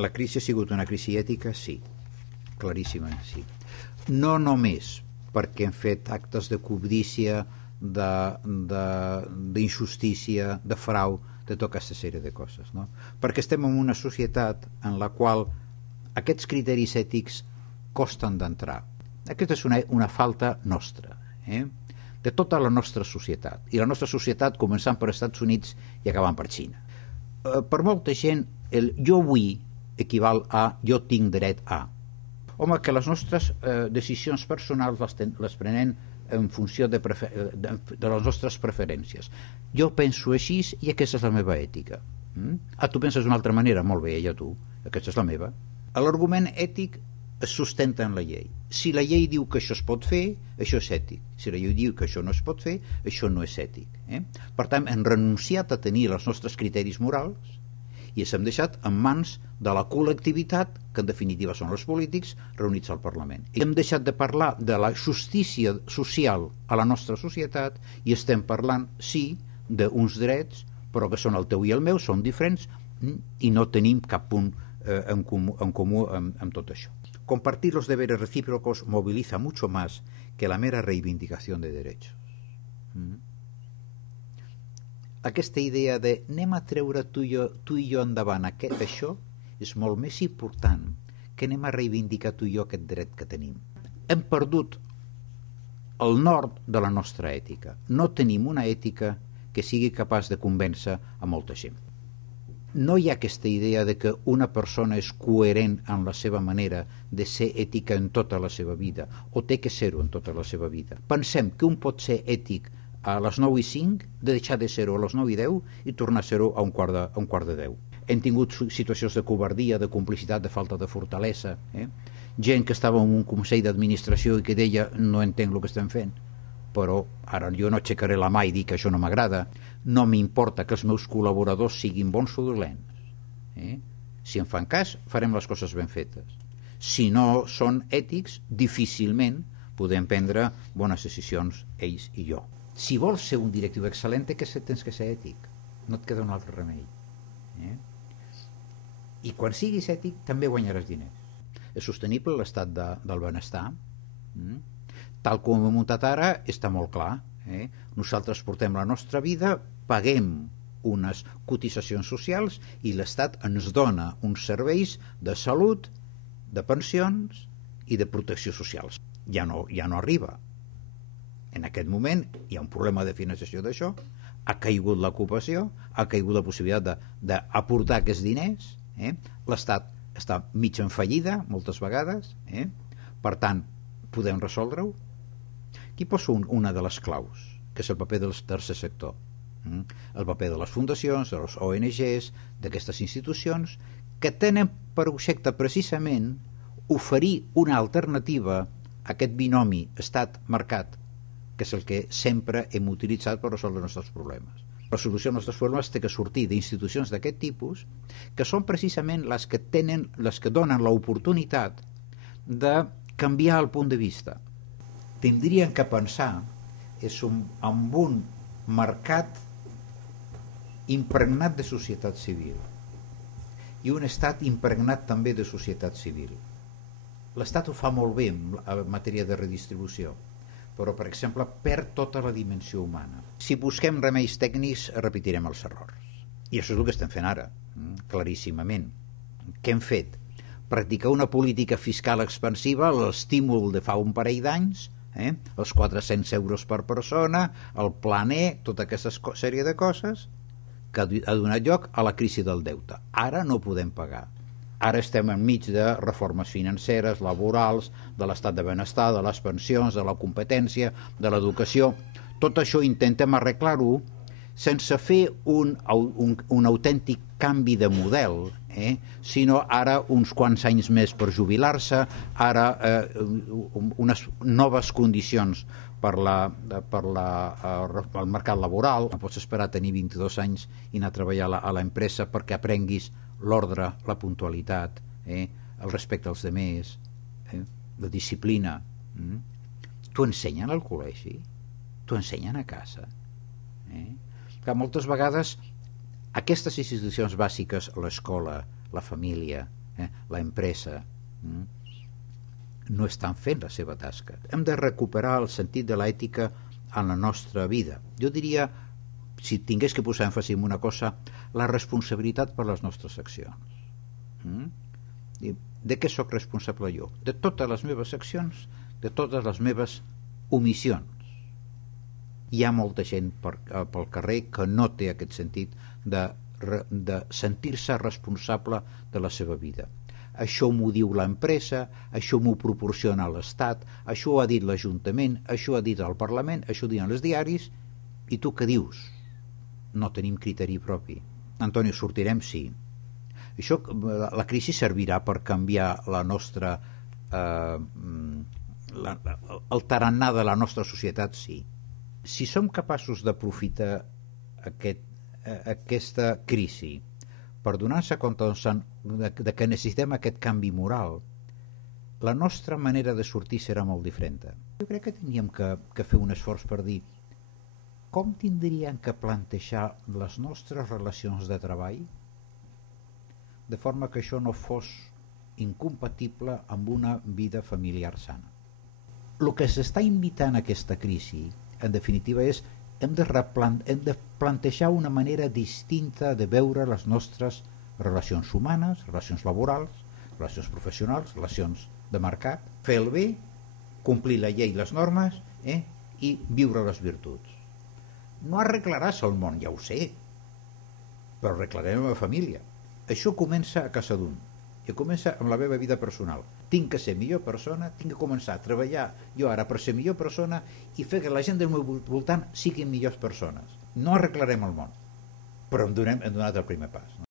La crisi ha sigut una crisi ètica? Sí, claríssima, sí. No només perquè hem fet actes de cobdícia, d'injustícia, de frau, de tota aquesta sèrie de coses, no? Perquè estem en una societat en la qual aquests criteris ètics costen d'entrar. Aquesta és una falta nostra, de tota la nostra societat. I la nostra societat, començant per Estats Units i acabant per Xina. Per molta gent, el jo vull equival a jo tinc dret a. Home, que les nostres decisions personals les prenem en funció de les nostres preferències. Jo penso així i aquesta és la meva ètica. Tu penses d'una altra manera? Molt bé, ja tu. Aquesta és la meva. L'argument ètic es sustenta en la llei. Si la llei diu que això es pot fer, això és ètic. Si la llei diu que això no es pot fer, això no és ètic. Per tant, hem renunciat a tenir els nostres criteris morals i ens hem deixat en mans de la col·lectivitat, que en definitiva són els polítics, reunits al Parlament. I hem deixat de parlar de la justícia social a la nostra societat i estem parlant, sí, d'uns drets, però que són el teu i el meu, són diferents, i no tenim cap punt en comú amb tot això. Compartir los deberes recíprocos moviliza mucho más que la mera reivindicación de derechos. Aquesta idea de anem a treure tu i jo endavant això és molt més important que anem a reivindicar tu i jo aquest dret que tenim. Hem perdut el nord de la nostra ètica. No tenim una ètica que sigui capaç de convèncer a molta gent. No hi ha aquesta idea de que una persona és coherent en la seva manera de ser ètica en tota la seva vida, o té que ser-ho en tota la seva vida. Pensem que un pot ser ètic a les 9:05, de deixar de ser-ho a les 9:10 i tornar a ser-ho a un quart de 10. Hem tingut situacions de covardia, de complicitat, de falta de fortalesa, gent que estava en un consell d'administració i que deia no entenc el que estem fent, però ara jo no aixecaré la mà i dic que això no m'agrada, no m'importa que els meus col·laboradors siguin bons o dolents. Si em fan cas, farem les coses ben fetes. Si no són ètics, difícilment podem prendre bones decisions ells i jo. Si vols ser un directiu excel·lent, tens que ser ètic, no et queda un altre remei. I quan siguis ètic també guanyaràs diners. És sostenible l'estat del benestar? Tal com ho hem muntat ara, està molt clar. Nosaltres portem la nostra vida, paguem unes cotitzacions socials i l'Estat ens dona uns serveis de salut, de pensions i de protecció socials. Ja no arriba. En aquest moment hi ha un problema de finançació d'això, ha caigut l'ocupació, ha caigut la possibilitat d'aportar aquests diners, l'Estat està mig en fallida moltes vegades, per tant podem resoldre-ho. Aquí poso una de les claus, que és el paper del tercer sector, el paper de les fundacions, de les ONGs, d'aquestes institucions que tenen per objecte precisament oferir una alternativa a aquest binomi estat-mercat, que és el que sempre hem utilitzat per resoldre els nostres problemes. La solució als nostres problemes té que sortir d'institucions d'aquest tipus, que són precisament les que donen l'oportunitat de canviar el punt de vista. Tindrien que pensar en un mercat impregnat de societat civil i un estat impregnat també de societat civil. L'Estat ho fa molt bé en matèria de redistribució, però, per exemple, perd tota la dimensió humana. Si busquem remeis tècnics, repetirem els errors. I això és el que estem fent ara, claríssimament. Què hem fet? Practicar una política fiscal expansiva, l'estímul de fa un parell d'anys, els 400 euros per persona, el Plan E, tota aquesta sèrie de coses que ha donat lloc a la crisi del deute. Ara no podem pagar. Ara estem enmig de reformes financeres, laborals, de l'estat de benestar, de les pensions, de la competència, de l'educació. Tot això intentem arreglar-ho sense fer un autèntic canvi de model, sinó ara uns quants anys més per jubilar-se, ara unes noves condicions per al mercat laboral. No pots esperar a tenir 22 anys i anar a treballar a l'empresa perquè aprenguis l'ordre, la puntualitat, el respecte als altres, la disciplina. T'ho ensenyen al col·legi, t'ho ensenyen a casa. Que moltes vegades aquestes institucions bàsiques, l'escola, la família, la empresa, no estan fent la seva tasca. Hem de recuperar el sentit de l'ètica en la nostra vida. Jo diria, si tingués que posar èmfasi en una cosa, la responsabilitat per les nostres accions. De què sóc responsable jo? De totes les meves accions, de totes les meves omissions. Hi ha molta gent pel carrer que no té aquest sentit de sentir-se responsable de la seva vida. Això m'ho diu l'empresa, això m'ho proporciona l'Estat, això ho ha dit l'Ajuntament, això ho ha dit el Parlament, això ho diuen els diaris, i tu què dius? No tenim criteri propi. Antonio, sortirem? Sí. Això, la crisi servirà per canviar la nostra el tarannà de la nostra societat? Sí. Si som capaços d'aprofitar aquesta crisi per donar-se compte de que necessitem aquest canvi moral, la nostra manera de sortir serà molt diferent. Jo crec que tindríem que fer un esforç per dir com tindríem que plantejar les nostres relacions de treball de forma que això no fos incompatible amb una vida familiar sana. El que s'està invitant a aquesta crisi, en definitiva, és hem de plantejar una manera distinta de veure les nostres relacions humanes, relacions laborals, relacions professionals, relacions de mercat, fer el bé, complir la llei i les normes, i viure les virtuts. No arreglaràs el món, ja ho sé, però arreglarem la família. Això comença a casa d'un, i comença amb la meva vida personal. Tinc que ser millor persona, tinc que començar a treballar jo ara per ser millor persona i fer que la gent del meu voltant siguin millors persones. No arreglarem el món, però hem donat el primer pas.